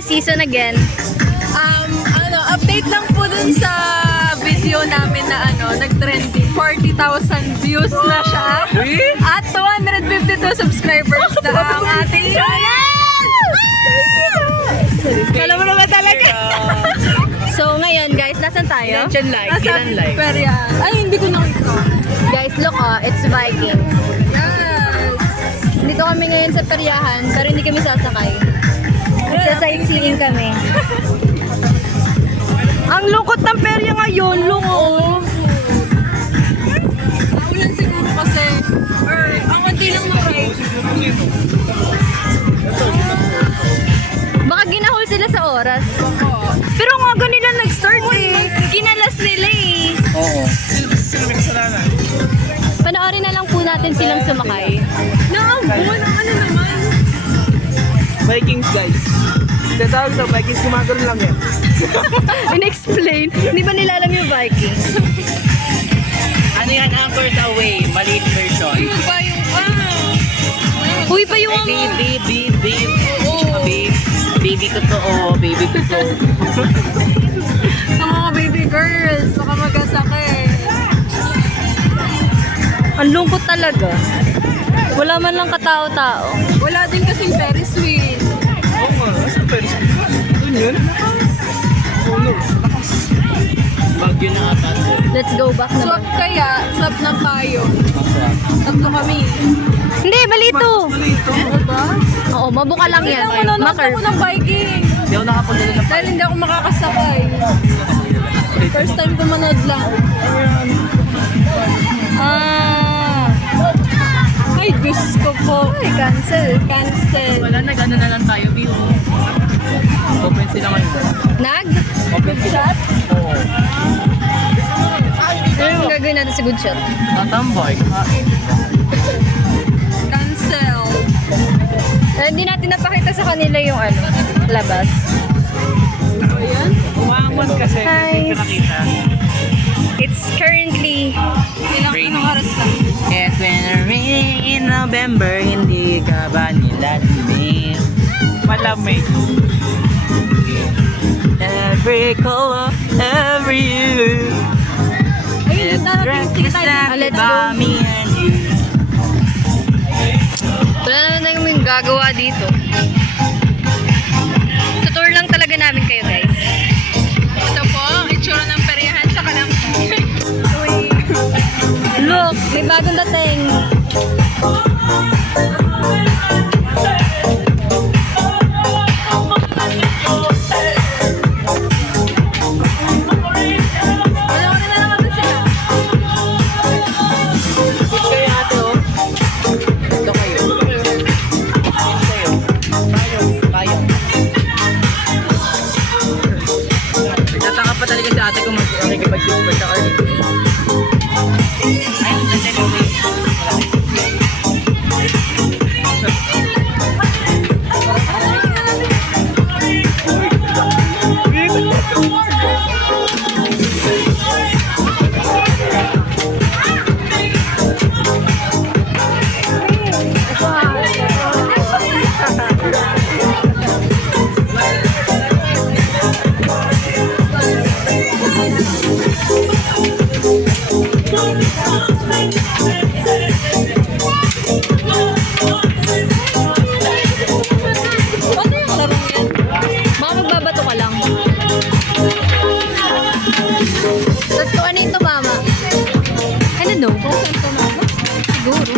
a season again. Update lang po dun sa video namin na nag-trending. 40,000 views na siya. At 252 subscribers na ang ating channel! Kala mo naman talaga. So ngayon guys, nasan tayo? Nasa Perihan. Ay, hindi ko nakita. Guys, look it's Vikings. Yes! Dito kami ngayon sa Peryahan, pero hindi kami sasakay. Sa sightseeing kami. Ang lungkot ng perya ngayon, lungkot. Naulan siguro kasi, or ang konti lang na-ride. Baka ginahol sila sa oras. Pero nga ganila nag-start eh. Kinalas nila eh. Oo. Sino may kasalanan? Panoorin na lang po natin silang sumakay. Naambon ang naman. Vikings guys. Tatawag sa Vikings, gumagano lang yan. In-explain. Hindi ba nila alam yung Vikings? Ano yan? Anchors Away. Maliit version. Yung ba yung, Uy pa yung Baby. Baby totoo. Baby totoo. sa mga baby girls, baka magkasakit. Ang lungkot talaga. Wala man lang katao-tao. Wala din kasing Ferris wheel. Oo nga. Saan Paris? Doon yun? Uno. Bagyo na ata. Let's go back Swap naman. kaya, swap ng payo. Tatlo kami. Hindi, mali ito. Malito. Diba? Oo, mabuka lang yan. Kaya nanonood Makar. ako ng biking. Hindi ako nakapagdala ng Dahil hindi ako makakasakay. First time ko manood lang. Ay, Diyos ko po. Ay, cancel. Wala, nag-ano na lang tayo, view. Open sila ngayon. Nag? Open sila. Oo. Ano yung gagawin natin sa good shot? Tatambay. Cancel. Hindi natin napakita sa kanila yung labas. Ayan. Umaamon kasi. Hindi Nice. ko nakita. It's currently Anong oras na? Yes, when a rain in November, hindi ka ba nilalamig? Malamig. Every color, every year. Ayun, darating tayo. Let's go. Me and you. wala naman tayong gagawa dito. Tutour lang talaga namin kayo guys. Ito po, ang itsura ng Perihan sa Kalampi. Look, may bagong dating. Panoorin na naman sila. Kayo ate, oh. Ito kayo. Kayo. Tayo. Nagtataka pa talaga si ate kung makikipag-super sa Arnie. Ayun, anyway. Ano yung larong yan? Baka magbabato ka lang. Tapos kung ano yung tumama? I don't know. Kung saan tumama? Siguro.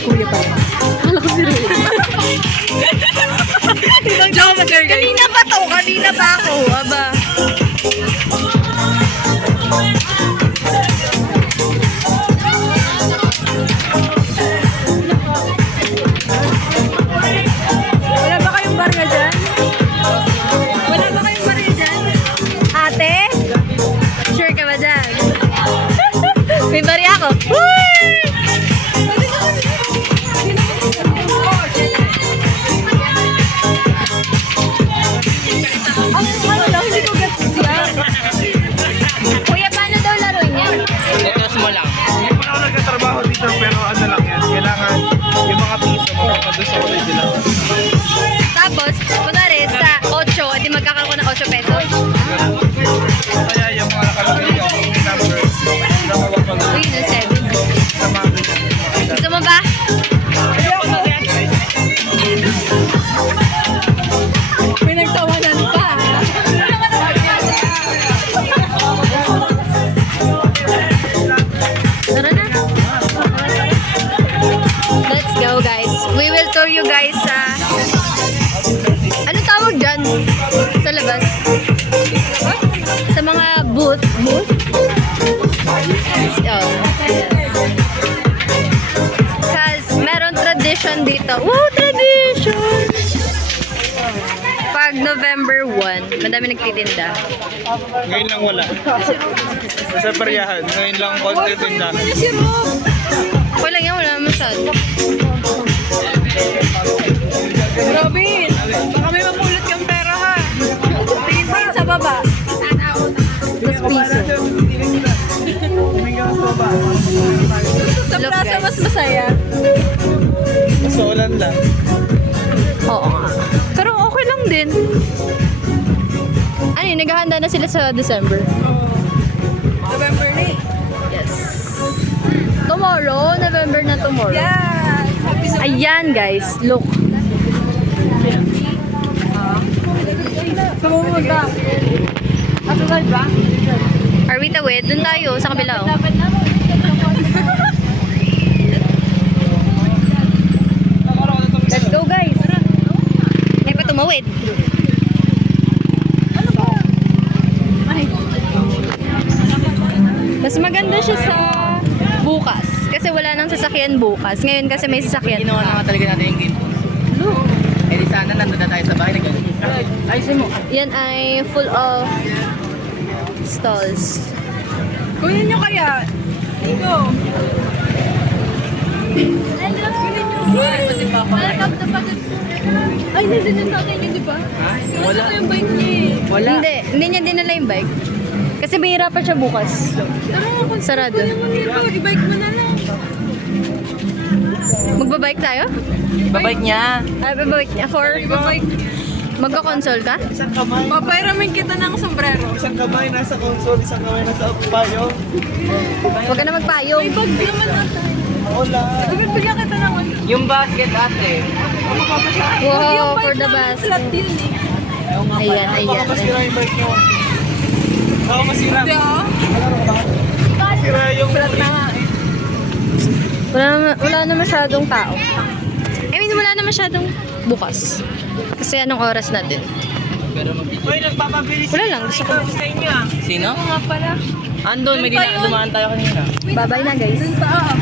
Kuya pa rin. Alam ko si Ray. Kanina pa to. Kanina pa ako. Aba. Wala ba kayong barya dyan? Wala ba kayong barya dyan? Ate? Sure ka ba dyan? May bari ako. Woo! Ang lang, hindi ko gets yan. Kuya, paano daw laro niya? Ito mo lang. Hindi pa ako nagtatrabaho dito pero ano lang yan. Kailangan yung mga mga piso mo pa doon sa kulay nila. Tapos, kunwari, sa 8, edi magkakaroon ko ng 8 pesos. Kaya yung mga nakalagay yung number, dalawa pa lang Uy, no, 7. sa mga ganyan. Gusto mo ba? Pinagtawanan pa. Tara na. Let's go, guys. We will tour you guys sa... Ano tawag dyan? Sa labas? Sa mga booth. Booth? Oh. Cause meron tradition dito. Wow, tradition! Pag November 1, madami nagtitinda. Ngayon lang wala. Sa peryahan, ngayon lang konti tindahan. Okay lang yan, wala naman masyado. Robin, baka may mapulot yung pera ha. Tingin sa baba. Tapos piso. Sa Look, plaza guys. mas masaya. Masolan lang. Oo nga. Pero okay lang din. Ano yun, naghahanda na sila sa December. November na eh. Yes. Tomorrow, November na tomorrow. Yes! Happy na. Ayan guys, look. Tumumod ba? Atulad ba? Are we tawid? Doon tayo, sa kabila. Oh. Let's go guys. May pa tumawid. Mas maganda siya sa bukas. Kasi wala nang sasakyan bukas. Ngayon kasi may sasakyan. Ginawa na nga talaga natin yung game. Eh di sana nandun na tayo sa bahay na gano'n. Ayusin mo. Yan ay full of stalls. Kunin nyo kaya. Ito. Ay, nandun sa akin yun, di ba? Wala. Ito yung bike niya eh. Wala. Hindi niya dinala yung bike. Kasi mahirapan siya bukas. Sarado. I-bike mo na lang. Magbabike tayo? Babike niya. Ay, babike niya. For I-bike. magka-console ka? Isang kamay. Papairamin kita ng sombrero. Isang kamay nasa console, isang kamay nasa payo. Huwag ka na magpayong. May bag naman natin. Wala. Bigyan kita ng ano. Yung basket ate. Wow, for the bus. Flat yun eh. Ayan, ayan. Baka masira yung bike niyo. Baka masira. Hindi ah. Masira yung Flat na nga eh. Wala na masyadong tao. I mean, wala na masyadong bukas. Kasi anong oras natin? Uy, nagpapabilis. Wala lang, gusto ko. Sa inyo ah. Sino? Nga pala. Andun, may Doon pa yun. dumaan tayo kanina. Bye-bye na guys. Dun pa ah.